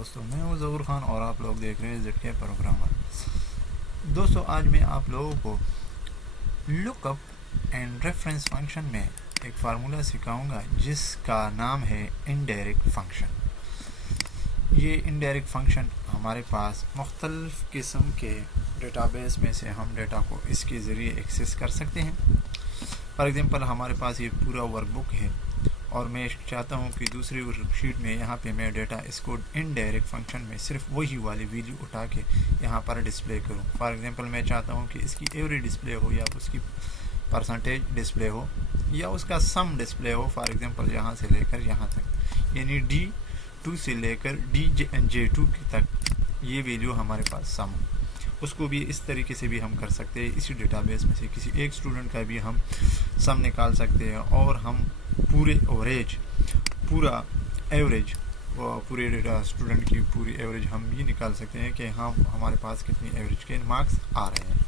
दोस्तों, मैं हूं ज़हूर खान और आप लोग देख रहे हैं ZK प्रोग्रामर। दोस्तों, आज मैं आप लोगों को लुकअप एंड रेफरेंस फंक्शन में एक फार्मूला सिखाऊंगा जिसका नाम है इनडायरेक्ट फंक्शन। ये इनडायरेक्ट फंक्शन हमारे पास मुख्तलिफ़ किस्म के डेटाबेस में से हम डेटा को इसके ज़रिए एक्सेस कर सकते हैं। फॉर एग्ज़ाम्पल, हमारे पास ये पूरा वर्कबुक है और मैं चाहता हूँ कि दूसरी वर्कशीट में यहाँ पे मैं डेटा इसको इनडायरेक्ट फंक्शन में सिर्फ वही वाली वैल्यू उठा के यहाँ पर डिस्प्ले करूँ। फॉर एग्जांपल, मैं चाहता हूँ कि इसकी एवरेज डिस्प्ले हो या उसकी परसेंटेज डिस्प्ले हो या उसका सम डिस्प्ले हो। फॉर एग्जांपल, यहाँ से लेकर यहाँ तक, यानी D2 से लेकर J2 तक ये वैल्यू हमारे पास सम हो। उसको भी इस तरीके से भी हम कर सकते हैं। इसी डेटाबेस में से किसी एक स्टूडेंट का भी हम सम निकाल सकते हैं और हम पूरे एवरेज पूरे डेटा स्टूडेंट की पूरी एवरेज हम ये निकाल सकते हैं कि हम हमारे पास कितनी एवरेज के मार्क्स आ रहे हैं।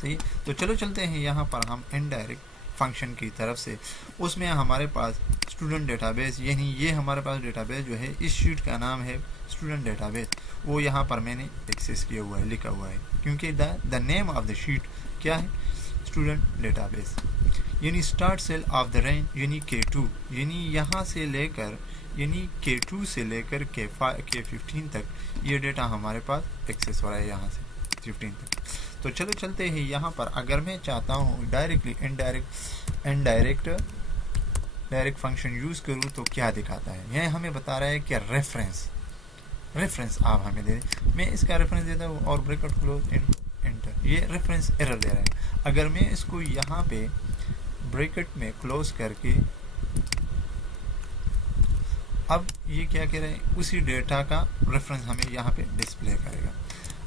सही, तो चलो चलते हैं यहाँ पर हम इनडायरेक्ट फंक्शन की तरफ से। उसमें हमारे पास स्टूडेंट डेटाबेस, यानी ये हमारे पास डेटाबेस जो है, इस शीट का नाम है स्टूडेंट डेटाबेस। वो यहाँ पर मैंने एक्सेस किया हुआ है, लिखा हुआ है, क्योंकि the name of the sheet क्या है, स्टूडेंट डेटाबेस। यानी start cell of the range यानी K2, यानी यहाँ से लेकर यानी K2 से लेकर K15 तक ये डेटा हमारे पास एक्सेस हो रहा है, यहाँ से 15 तक। तो चलो चलते हैं यहाँ पर। अगर मैं चाहता हूँ डायरेक्टली इनडायरेक्ट फंक्शन यूज़ करूँ तो क्या दिखाता है। यह हमें बता रहा है कि रेफरेंस आप हमें दे दें। मैं इसका रेफरेंस देता हूँ और ब्रैकेट क्लोज एंटर, ये रेफरेंस एरर दे रहा है। अगर मैं इसको यहाँ पे ब्रैकेट में क्लोज करके, अब ये क्या कह रहे हैं, उसी डेटा का रेफरेंस हमें यहाँ पे डिस्प्ले करेगा।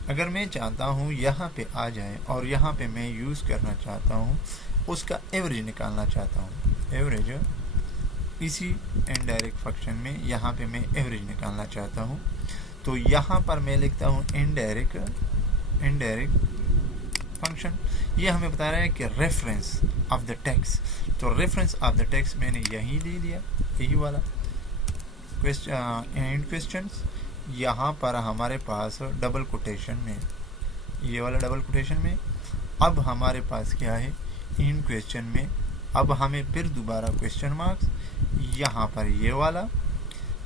अगर मैं चाहता हूँ यहाँ पे आ जाए और यहाँ पे मैं यूज़ करना चाहता हूँ, उसका एवरेज निकालना चाहता हूँ, एवरेज इसी इनडायरेक्ट फंक्शन में यहाँ पे मैं एवरेज निकालना चाहता हूँ, तो यहाँ पर मैं लिखता हूँ इनडायरेक्ट फंक्शन। ये हमें बता रहा है कि रेफरेंस ऑफ द टेक्स्ट, तो रेफरेंस ऑफ द टेक्स्ट मैंने यही दे दिया, यही वाला क्वेश्चंस। यहाँ पर हमारे पास डबल कोटेशन में, ये वाला डबल कोटेशन में। अब हमारे पास क्या है, इन क्वेश्चन में अब हमें फिर दोबारा क्वेश्चन मार्क्स, यहाँ पर ये वाला,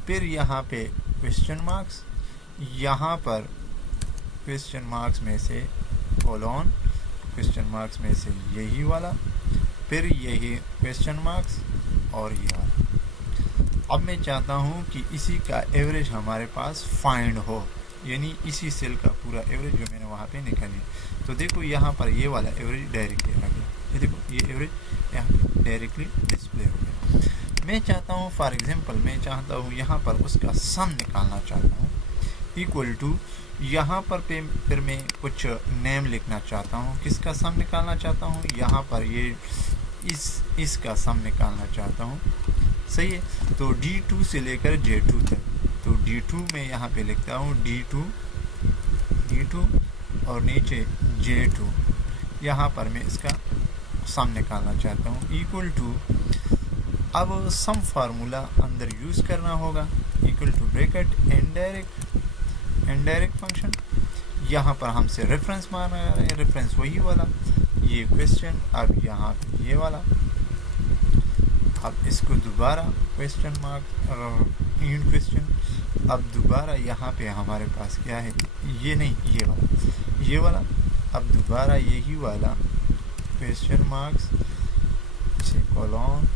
फिर यहाँ पे क्वेश्चन मार्क्स, यहाँ पर क्वेश्चन मार्क्स में से कोलोन, क्वेश्चन मार्क्स में से यही वाला, फिर यही क्वेश्चन मार्क्स और ये वाला। अब मैं चाहता हूँ कि इसी का एवरेज हमारे पास फाइंड हो, यानी इसी सेल का पूरा एवरेज जो मैंने वहाँ पे निकाली। तो देखो यहाँ पर ये वाला एवरेज डायरेक्टली आ गया, ये देखो ये एवरेज यहाँ डायरेक्टली डिस्प्ले हो गया। मैं चाहता हूँ, फॉर एग्जांपल, मैं चाहता हूँ यहाँ पर उसका सम निकालना चाहता हूँ, इक्वल टू, यहाँ पर फिर मैं कुछ नेम लिखना चाहता हूँ, किसका सम निकालना चाहता हूँ, यहाँ पर ये इसका सम निकालना चाहता हूँ। सही है, तो D2 से लेकर J2 तक, तो D2 में यहाँ पे लिखता हूँ D2 और नीचे J2, यहाँ पर मैं इसका सम निकालना चाहता हूँ, इक्वल टू, अब सम फार्मूला अंदर यूज़ करना होगा, equal to bracket indirect function. यहाँ पर हमसे रेफरेंस मांग रहा है, रेफरेंस वही वाला, ये क्वेश्चन, अब यहाँ पे ये वाला। अब इसको दोबारा क्वेश्चन मार्क इन क्वेश्चन, अब दोबारा यहाँ पे हमारे पास क्या है, ये नहीं, ये वाला, अब दोबारा यही वाला क्वेश्चन मार्क्स से कोलोन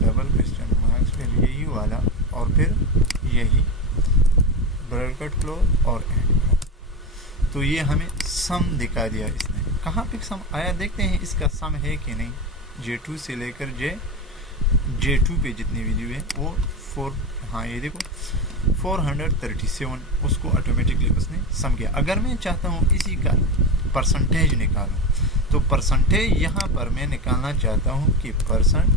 डबल क्वेश्चन मार्क्स, फिर यही वाला और फिर यही ब्रैकेट क्लोज और एंड। तो ये हमें सम दिखा दिया इसने। कहाँ पे सम आया देखते हैं, इसका सम है कि नहीं। J2 से लेकर J2 पे जितनी वैल्यू है वो 4, हाँ ये देखो 437, उसको ऑटोमेटिकली उसने सम किया। अगर मैं चाहता हूँ इसी का परसेंटेज निकालूँ, तो परसेंटेज यहाँ पर मैं निकालना चाहता हूँ कि परसेंट,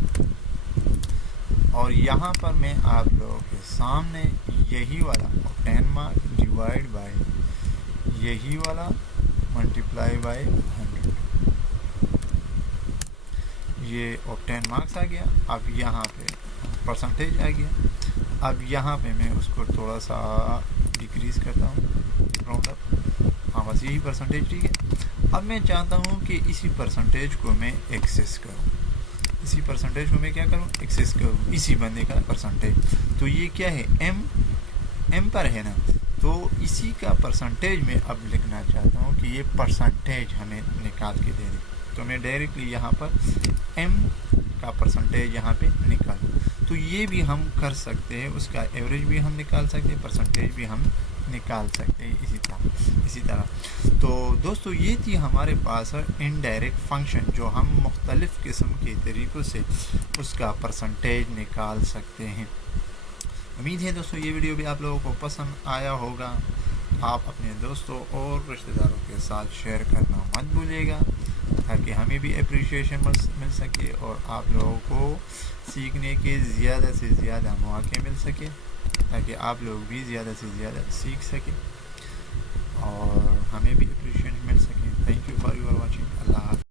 और यहाँ पर मैं आप लोगों के सामने यही वाला 10 मार्क डिवाइड बाय यही वाला मल्टीप्लाई बाय 100, ये 10 मार्क्स आ गया। अब यहाँ पे परसेंटेज आ गया, अब यहाँ पे मैं उसको थोड़ा सा डिक्रीज़ करता हूँ, राउंड अप। हाँ बस यही परसेंटेज, ठीक है। अब मैं चाहता हूँ कि इसी परसेंटेज को मैं एक्सेस करूँ, इसी परसेंटेज को मैं क्या करूँ, एक्सेस करूँ, इसी बंदे का परसेंटेज। तो ये क्या है, एम पर है ना, तो इसी का परसेंटेज मैं अब लिखना चाहता हूँ कि ये परसेंटेज हमें निकाल के दे दे। तो मैं डायरेक्टली यहाँ पर एम का परसेंटेज यहाँ पे निकालूँ। तो ये भी हम कर सकते हैं, उसका एवरेज भी हम निकाल सकते हैं, परसेंटेज भी हम निकाल सकते हैं इसी तरह। तो दोस्तों ये थी हमारे पास इनडायरेक्ट फंक्शन, जो हम मुख्तलिफ़ किस्म के तरीक़ों से उसका परसेंटेज निकाल सकते हैं। उम्मीद है दोस्तों ये वीडियो भी आप लोगों को पसंद आया होगा। आप अपने दोस्तों और रिश्तेदारों के साथ शेयर करना मत भूलिएगा, ताकि हमें भी अप्रिशिएशन मिल सके और आप लोगों को सीखने के ज़्यादा से ज़्यादा मौके मिल सके, ताकि आप लोग भी ज़्यादा से ज़्यादा सीख सकें।